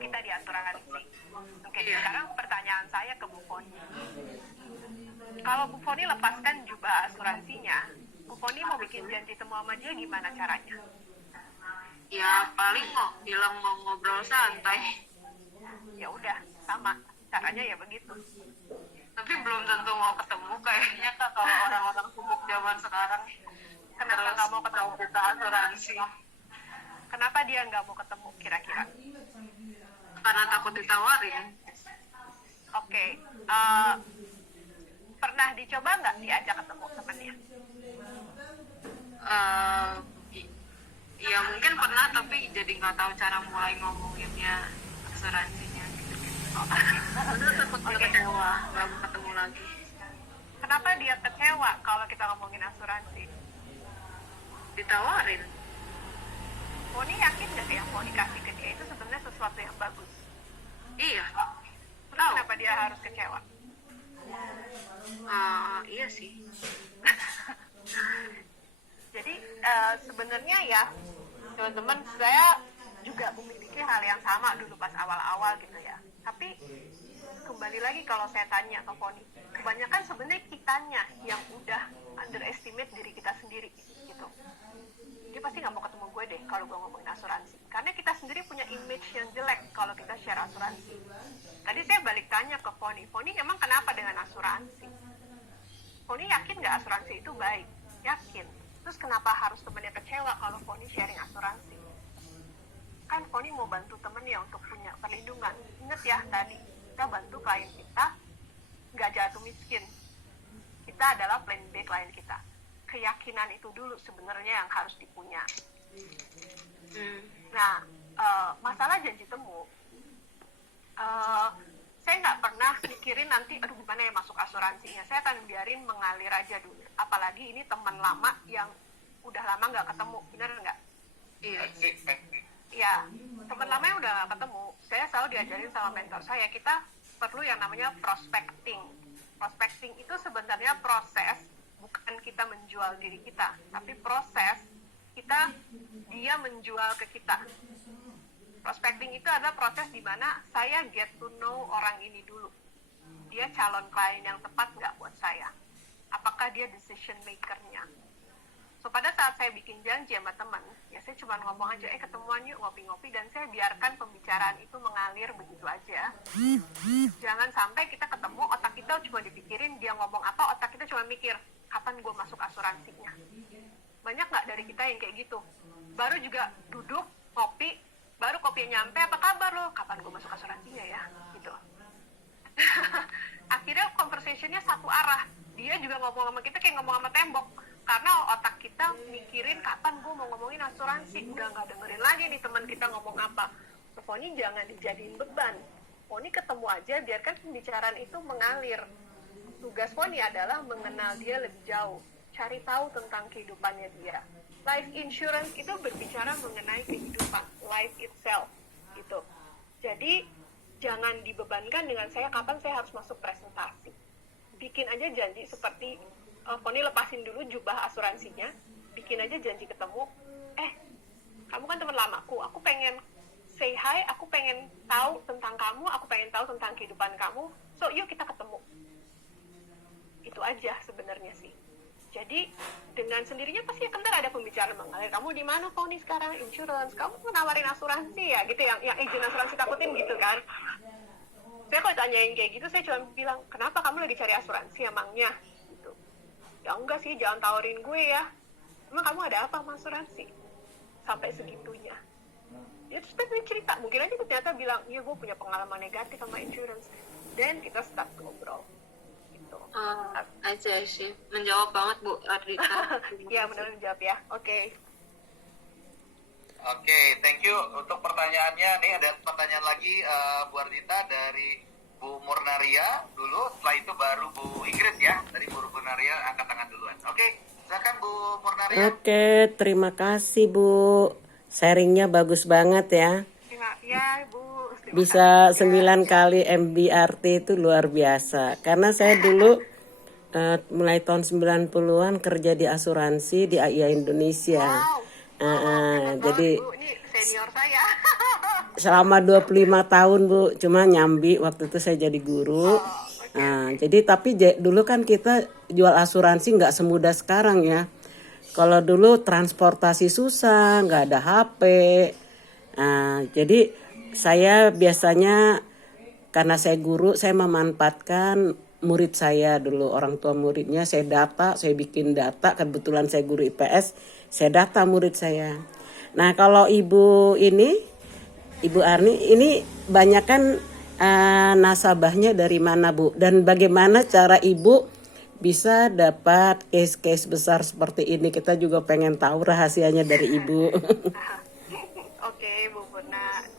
kita di asuransi. Oke, Iya. sekarang pertanyaan saya ke Bu Foni. Kalau Bu Foni lepaskan jubah asuransinya, Bu Foni mau bikin janji temu sama dia gimana caranya? Ya paling mau bilang mau ngobrol santai. Ya udah, sama. Caranya ya begitu. Tapi belum tentu mau ketemu kayaknya Kak, kalau orang-orang sibuk zaman sekarang. Kenapa Terus nggak mau ketemu? kita asuransi. Kenapa dia nggak mau ketemu kira-kira? Karena takut ditawarin. Oke, pernah dicoba nggak diajak ketemu temennya? Eh, ya mungkin pernah, tapi jadi nggak tahu cara mulai ngomonginnya asuransinya gitu. Karena takut dia kecewa, nggak mau ketemu lagi. Kenapa dia kecewa kalau kita ngomongin asuransi? Ditawarin. Foni yakin nggak sih yang Foni kasih ke dia itu sebenarnya sesuatu yang bagus? Iya. Terus Tahu. kenapa dia harus kecewa? Iya sih. Jadi sebenarnya ya teman-teman, saya juga memiliki hal yang sama dulu pas awal-awal gitu ya. Tapi kembali lagi kalau saya tanya ke Foni, kebanyakan sebenarnya kitanya yang udah underestimate diri kita sendiri gitu. Dia pasti nggak mau ketemu gue deh kalau gue ngomongin asuransi. Karena kita sendiri punya image yang jelek kalau kita share asuransi. Tadi saya balik tanya ke Foni, Foni emang kenapa dengan asuransi? Foni yakin nggak asuransi itu baik? Yakin. Terus kenapa harus temennya kecewa kalau Foni sharing asuransi? Kan Foni mau bantu temennya untuk punya perlindungan. Ingat ya tadi, kita bantu klien kita nggak jatuh miskin. Kita adalah plan B klien kita. Keyakinan itu dulu sebenarnya yang harus dipunya. Nah, masalah janji temu, saya nggak pernah mikirin nanti, aduh gimana ya masuk asuransinya. Saya akan biarin mengalir aja dulu. Apalagi ini teman lama yang udah lama nggak ketemu, bener nggak? Iya. Ya, teman lama yang udah nggak ketemu, saya selalu diajarin sama mentor saya, kita perlu yang namanya prospecting. Prospecting itu sebenarnya proses, bukan kita menjual diri kita, tapi proses dia menjual ke kita. Prospecting itu adalah proses di mana saya get to know orang ini dulu. Dia calon klien yang tepat nggak buat saya? Apakah dia decision maker-nya? So, pada saat saya bikin janji sama teman, ya saya cuma ngomong aja, ketemuan yuk ngopi-ngopi, dan saya biarkan pembicaraan itu mengalir begitu aja. Jangan sampai kita ketemu, otak kita cuma dipikirin dia ngomong apa, otak kita cuma mikir, kapan gue masuk asuransinya. Banyak nggak dari kita yang kayak gitu? Baru juga duduk, ngopi, baru kopinya nyampe, apa kabar lo? Kapan gue masuk asuransinya ya? Gitu. Akhirnya conversation-nya satu arah. Dia juga ngomong sama kita kayak ngomong sama tembok. Karena otak kita mikirin kapan gue mau ngomongin asuransi. Udah nggak dengerin lagi nih teman kita ngomong apa. Pokoknya jangan dijadiin beban. Foni ketemu aja, biarkan pembicaraan itu mengalir. Tugas Foni adalah mengenal dia lebih jauh. Cari tahu tentang kehidupannya dia. Life insurance itu berbicara mengenai kehidupan. Life itself. Gitu. Jadi, jangan dibebankan dengan saya kapan saya harus masuk presentasi. Bikin aja janji seperti Foni lepasin dulu jubah asuransinya, bikin aja janji ketemu. Kamu kan teman lamaku, aku pengen say hi, aku pengen tahu tentang kamu, aku pengen tahu tentang kehidupan kamu, so yuk kita ketemu. Itu aja sebenarnya sih. Jadi dengan sendirinya pasti akan ada pembicaraan mengalir. Kamu di mana Foni sekarang? Insurance. Kamu menawarin asuransi ya, gitu yang agent asuransi takutin gitu kan. Saya kalau tanyain kayak gitu, saya cuma bilang, kenapa kamu lagi cari asuransi emangnya? Gitu. Ya enggak sih, jangan tawarin gue ya. Emang kamu ada apa sama asuransi? Sampai segitunya. Ya terus kita cerita, mungkin aja ternyata bilang, iya gue punya pengalaman negatif sama insurance. Dan kita start ngobrol. Gitu. Aja sih. Menjawab banget Bu Ardita. Ya benar menjawab ya. Oke. Oke, thank you untuk pertanyaannya. Nih ada pertanyaan lagi Bu Ardita dari Bu Murnaria dulu, setelah itu baru Bu Ingrid ya. Dari Bu Murnaria angkat tangan duluan. Oke, silakan Bu Murnaria. Oke, terima kasih Bu. Sharingnya bagus banget ya. Ya Bu. Bisa 9 kali MBRT itu luar biasa. Karena saya dulu mulai tahun 90-an kerja di asuransi di AIA Indonesia. Wow. Jadi Bu, ini senior saya. selama 25 tahun Bu, cuma nyambi waktu itu saya jadi guru. Nah, jadi tapi dulu kan kita jual asuransi nggak semudah sekarang ya. Kalau dulu transportasi susah, nggak ada HP. Nah, jadi saya biasanya karena saya guru, saya memanfaatkan murid saya dulu, orang tua muridnya saya data, saya bikin data. Kebetulan saya guru IPS, saya data murid saya. Nah, kalau Ibu Arni ini banyak kan nasabahnya dari mana Bu? Dan bagaimana cara Ibu bisa dapat case-case besar seperti ini? Kita juga pengen tahu rahasianya dari Ibu. Oke, Bu Purna.